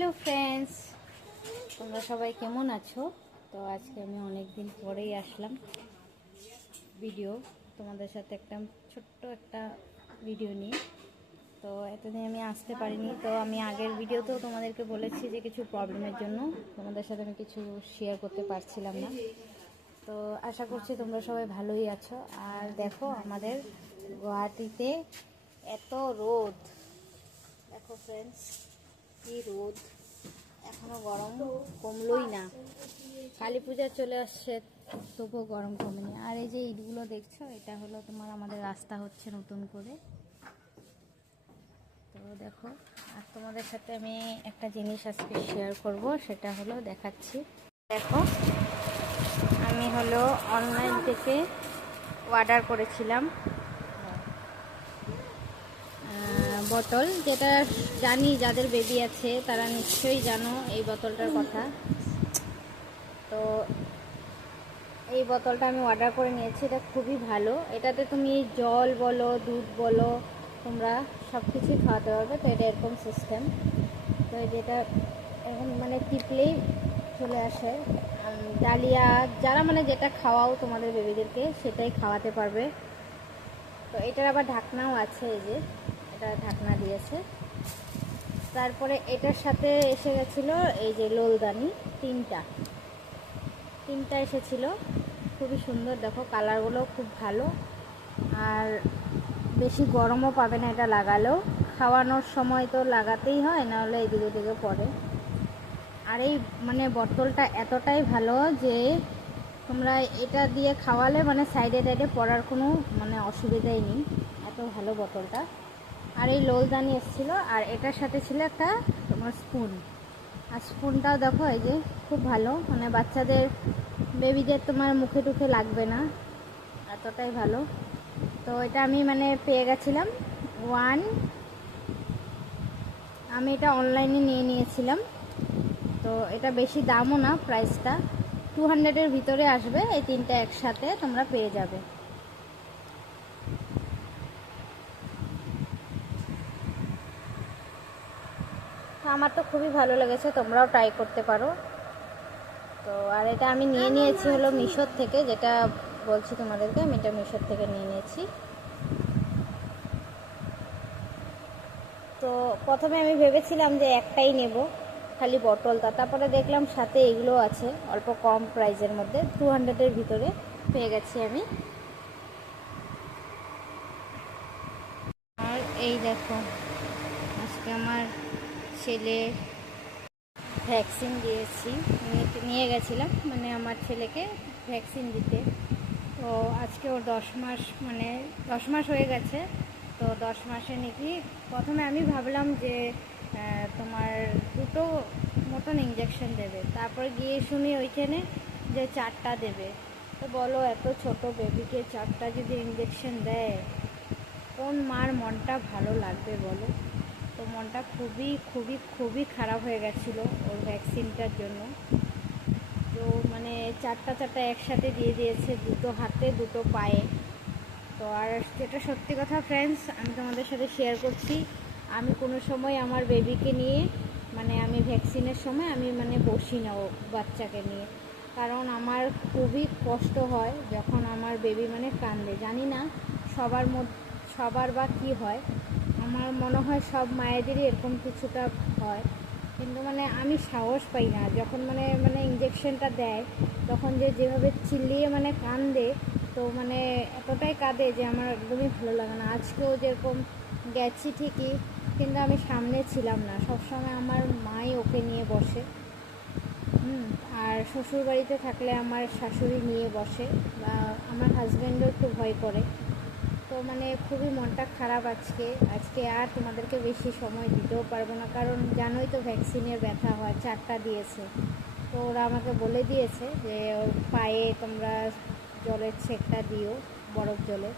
Hello friends, তোমরা সবাই কেমন আছো? তো আজকে আমি অনেক দিন পরেই আসলাম ভিডিও তোমাদের সাথে একটা ছোট্ট একটা ভিডিও নিয়ে। তো এতদিন আমি আসতে পারিনি। তো আমি আগের ভিডিওতেও তোমাদেরকে বলেছি যে কিছু প্রবলেমের জন্য তোমাদের সাথে আমি কিছু শেয়ার করতে পারছিলাম না। তো আশা করছি তোমরা সবাই ভালোই আছো। আর দেখো আমাদের গুয়াহাটিতে এত রোদ, দেখো ফ্রেন্ডস কি রোদ, এখনো গরম কমলোই না। কালী পূজা চলে আসছে তবুও গরম কমেনি। আর এই যে ইটগুলো দেখছো, এটা হলো তোমার আমাদের রাস্তা হচ্ছে নতুন করে। তো দেখো, আর তোমাদের সাথে আমি একটা জিনিস আজকে শেয়ার করব, সেটা হলো দেখাচ্ছি। দেখো, আমি হলো অনলাইন থেকে অর্ডার করেছিলাম বোতল, যেটা জানি যাদের বেবি আছে তারা নিশ্চয়ই জানো এই বোতলটার কথা। তো এই বোতলটা আমি অর্ডার করে নিয়েছি। এটা খুবই ভালো। এটাতে তুমি জল বলো, দুধ বলো, তোমরা সব কিছুই খাওয়াতে পারবে। তো এটা এরকম সিস্টেম। তো যেটা এরকম মানে টিপলেই চলে আসে। ডালিয়া যারা মানে যেটা খাওয়াও তোমাদের বেবিদেরকে সেটাই খাওয়াতে পারবে। তো এটার আবার ঢাকনাও আছে, এই যে এটা ঢাকনা দিয়েছে। তারপরে এটার সাথে এসে গেছিলো এই যে লোলদানি, তিনটা এসেছিল। খুবই সুন্দর, দেখো কালারগুলো খুব ভালো। আর বেশি গরমও পাবে না এটা লাগালেও। খাওয়ানোর সময় তো লাগাতেই হয়, নাহলে এদিকে ওদিকে পড়ে। আর এই মানে বোতলটা এতটাই ভালো যে তোমরা এটা দিয়ে খাওয়ালে মানে সাইডে টাইডে পড়ার কোনো মানে অসুবিধাই নেই। এত ভালো বোতলটা। আর এই লোলদানি এসেছিলো, আর এটার সাথে ছিল একটা তোমার স্পুন। আর স্পুনটাও দেখো এই যে খুব ভালো, মানে বাচ্চাদের বেবিদের তোমার মুখে টুখে লাগবে না, এতটাই ভালো। তো এটা আমি মানে পেয়ে গেছিলাম আমি এটা অনলাইনে নিয়ে নিয়েছিলাম। তো এটা বেশি দামও না, প্রাইসটা 200-এর ভিতরে আসবে। এই তিনটা একসাথে তোমরা পেয়ে যাবে। আমার তো খুবই ভালো লেগেছে, তোমরাও ট্রাই করতে পারো। তো আর এটা আমি নিয়ে নিয়েছি হলো মিশোর থেকে, যেটা বলছি তোমাদেরকে, আমি এটা মিশোর থেকে নিয়ে নিয়েছি। তো প্রথমে আমি ভেবেছিলাম যে একটাই নেব, খালি বোতলটা। তারপরে দেখলাম সাথে এগুলো আছে অল্প কম প্রাইসের মধ্যে, 200-এর ভিতরে পেয়ে গেছি আমি। আর এই দেখো, আজকে আমার ছেলে ভ্যাকসিন দিয়েছি, নিয়ে গেছিলাম মানে আমার ছেলেকে ভ্যাকসিন দিতে। তো আজকে ওর 10 মাস, মানে 10 মাস হয়ে গেছে। তো 10 মাসে নাকি প্রথমে আমি ভাবলাম যে তোমার 2টো মতন ইঞ্জেকশন দেবে, তারপরে গিয়ে শুনি ওইখানে যে 4টা দেবে। তো বলো, এত ছোট বেবিকে 4টা যদি ইঞ্জেকশন দেয়, কোন মার মনটা ভালো লাগবে বলো? তো মনটা খুবই খুবই খুবই খারাপ হয়ে গেছিলো ওর ভ্যাকসিনটার জন্য। তো মানে 4টা একসাথে দিয়ে দিয়েছে, 2টো হাতে 2টো পায়ে। তো আর যেটা সত্যি কথা ফ্রেন্ডস, আমি তোমাদের সাথে শেয়ার করছি, আমি কোনো সময় আমার বেবিকে নিয়ে মানে আমি ভ্যাকসিনের সময় আমি মানে বসি না ও বাচ্চাকে নিয়ে। কারণ আমার খুবই কষ্ট হয় যখন আমার বেবি মানে কান্দে। জানি না সবার বা কী হয়, আমার মনে হয় সব মায়েদেরই এরকম কিছুটা হয়। কিন্তু মানে আমি সাহস পাই না যখন মানে মানে ইঞ্জেকশনটা দেয়, তখন যেভাবে চিল্লিয়ে মানে কান্দে। তো মানে এতটাই কাঁদে যে আমার একদমই ভালো লাগে না। আজকেও যেরকম গেছি ঠিকই, কিন্তু আমি সামনে ছিলাম না। সবসময় আমার মাই ওকে নিয়ে বসে। আর শ্বশুর বাড়িতে থাকলে আমার শাশুড়ি নিয়ে বসে, বা আমার হাজব্যান্ডও একটু ভয় করে। তো মানে খুবই মনটা খারাপ আজকে আর তোমাদেরকে বেশি সময় দিতেও পারবো না, কারণ জানোই তো ভ্যাকসিনের ব্যথা হয়। 4টা দিয়েছে। তো ওরা আমাকে বলে দিয়েছে যে ওর পায়ে তোমরা জলের ছেঁকটা দিও, বরফ জলে।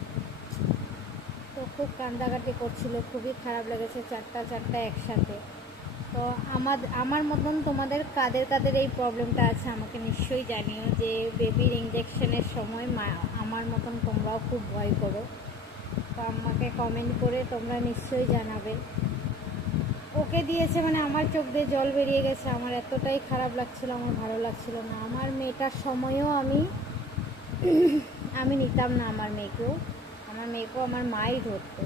তো খুব কান্দাকাটি করছিল, খুবই খারাপ লেগেছে 4টা একসাথে। তো আমার মতন তোমাদের কাদের এই প্রবলেমটা আছে আমাকে নিশ্চয়ই জানিও, যে বেবির ইঞ্জেকশনের সময় আমার মতন তোমরাও খুব ভয় করো। তো আমাকে কমেন্ট করে তোমরা নিশ্চয়ই জানাবে। ওকে দিয়েছে মানে আমার চোখ দিয়ে জল বেরিয়ে গেছে। আমার এতটাই খারাপ লাগছিল, আমার ভালো লাগছিল না। আমার মেয়েটার সময়ও আমি নিতাম না আমার মেয়েকেও। আমার মাই ধরতো।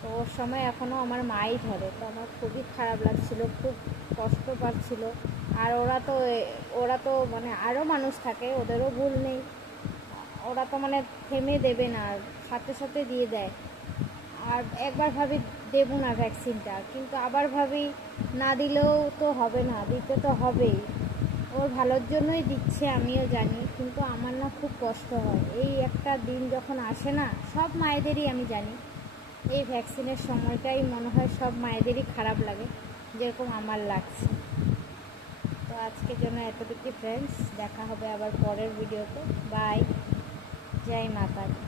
তো ওর সময় এখনও আমার মাই ধরে। তো আমার খুবই খারাপ লাগছিল, খুব কষ্ট পাচ্ছিল। আর ওরা তো মানে আরও মানুষ থাকে, ওদেরও ভুল নেই। ওরা তো মানে থেমে দেবে না, সাথে সাথে দিয়ে দেয়। আর একবার ভাবি দেবো না ভ্যাকসিনটা, কিন্তু আবার ভাবি না দিলেও তো হবে না, দিতে তো হবেই। ওর ভালোর জন্যই দিচ্ছে, আমিও জানি, কিন্তু আমার না খুব কষ্ট হয়। এই একটা দিন যখন আসে না, সব মায়েদেরই আমি জানি, এই ভ্যাকসিনের সময়টাই মনে হয় সব মায়েদেরই খারাপ লাগে, যেরকম আমার লাগছে। তো আজকের জন্য এতটুকু ফ্রেন্ডস, দেখা হবে আবার পরের ভিডিওতে। বাই, জয় মাতা দি।